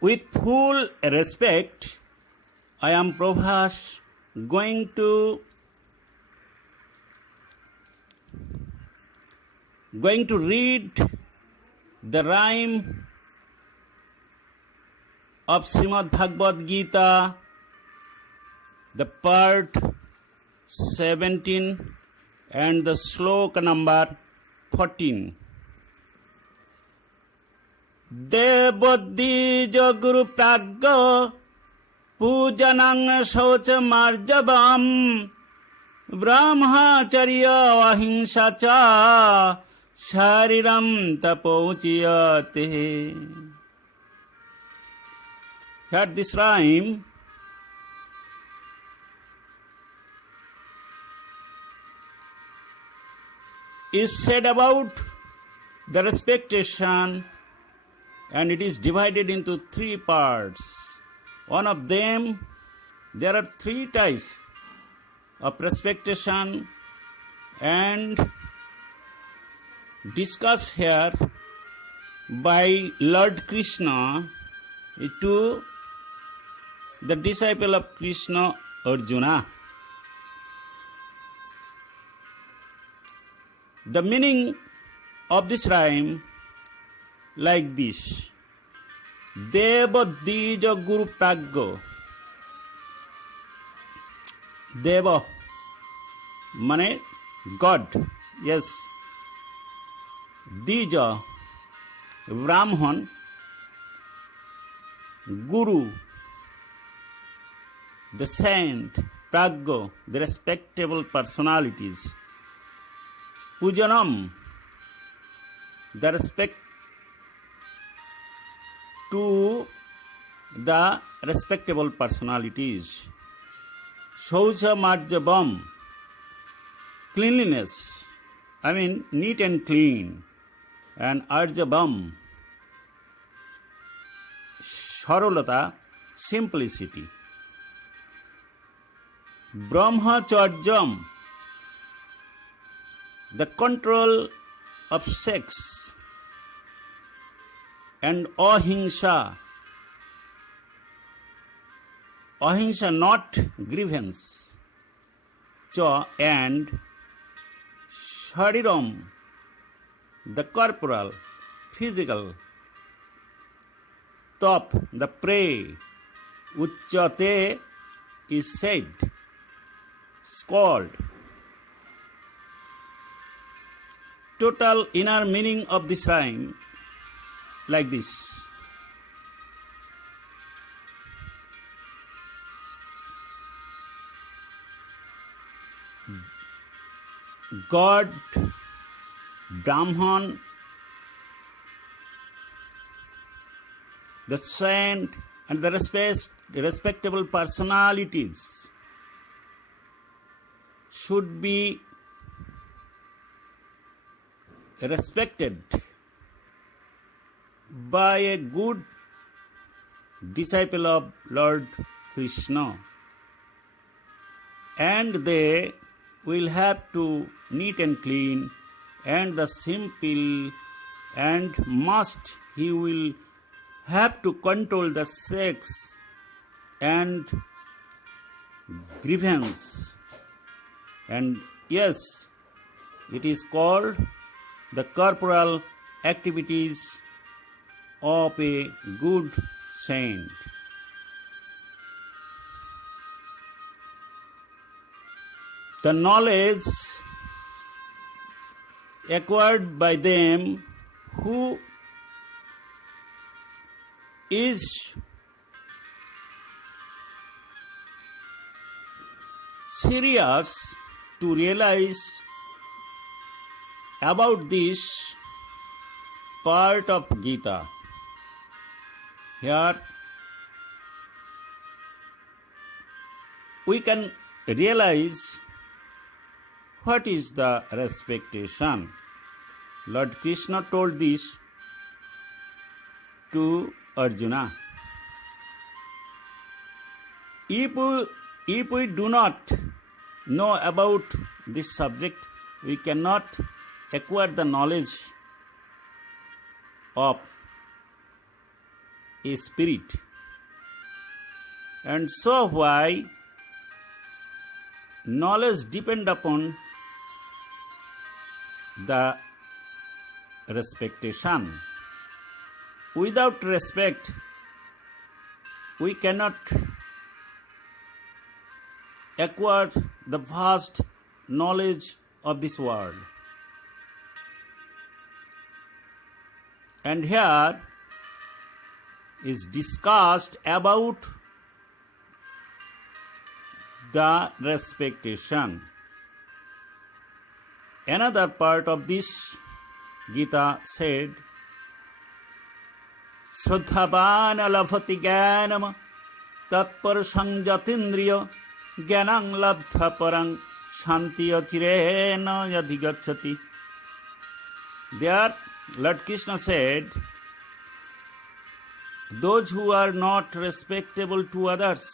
With full respect, I am Prabhas going to read the rhyme of Srimad Bhagavad Gita, the part 17 and the sloka number 14. Devadij Guru Pragya Pujanang Shaucha Marjavam Brahmacharya Ahimsa Cha Shariram Tapociyate. Here this rhyme is said about the respectation, and it is divided into three parts. One of them, there are three types of respectation and discussed here by Lord Krishna to the disciple of Krishna, Arjuna. The meaning of this rhyme like this: Deva Dija Guru Pragya. Deva mane God, yes. Dija Brahman, Guru the saint, Pragya the respectable personalities, Pujanam the respect to the respectable personalities, Shaucha Marjavam cleanliness, I mean neat and clean, and Arjavam Sarolata simplicity, Brahmacharyam the control of sex, and Ahimsa not grievance, Cha and Shariram the corporal, physical, Top the prey, Uchyate is said, called. Total inner meaning of this rhyme like this: God, Brahman, the saint, and the respectable personalities should be respected by a good disciple of Lord Krishna, and they will have to neat and clean and the simple, and he will have to control the sex and grievance, and yes, it is called the corporal activities of a good saint. The knowledge acquired by them who is serious to realize about this part of Gita. Here we can realize what is the respectation. Lord Krishna told this to Arjuna. If we do not know about this subject, we cannot acquire the knowledge of a spirit. And so why knowledge depend upon the respectation. Without respect, we cannot acquire the vast knowledge of this world. And here is discussed about the respectation. Another part of this Gita said, Shraddhavan alabhati jnanam tatparasang jatindriya jnanang labdha parang shanti achirena yadhigacchati. There Lord Krishna said, those who are not respectable to others,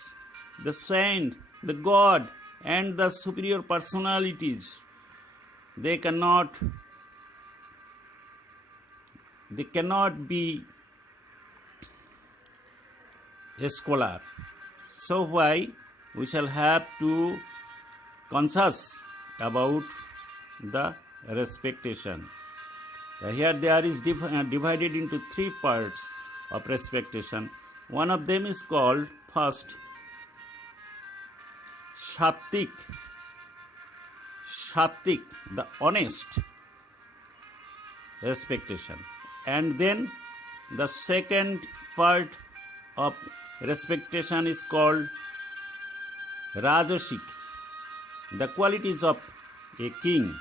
the saint, the God and the superior personalities, they cannot be a scholar. So why we shall have to conscious about the respectation. Here there is divided into three parts of respectation. One of them is called first Sattik, the honest respectation. And then the second part of respectation is called Rajasic, the qualities of a king.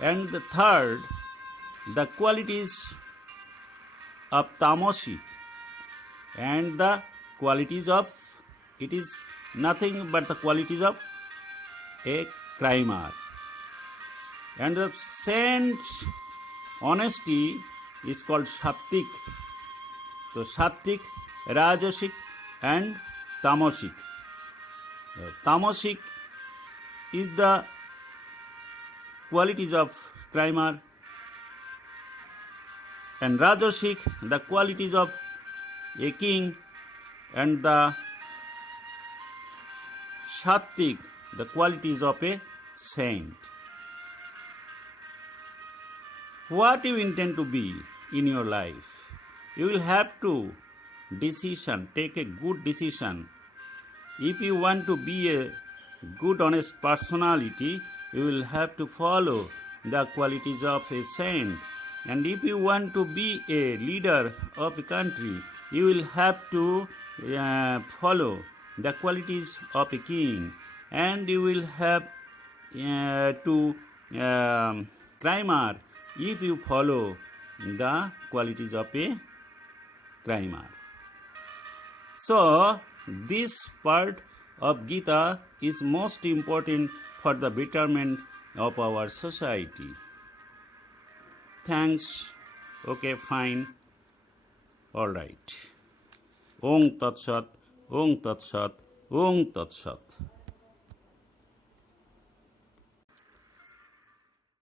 And the third, the qualities of Tamasic, and the qualities of, it is nothing but the qualities of a crimer. And the saint's honesty is called Sattik. So Sattik, Rajasic and Tamasic. Tamasic is the qualities of crimer, and Rajasic the qualities of a king, and the Sattik the qualities of a saint. What you intend to be in your life, you will have to take a good decision. If you want to be a good honest personality, you will have to follow the qualities of a saint. And if you want to be a leader of a country, you will have to follow the qualities of a king. And you will have to crimer if you follow the qualities of a crimer. So, this part of Gita is most important for the betterment of our society. Thanks. Okay, fine. All right. Om Tat Sat, Om Tat Sat, Om Tat Sat.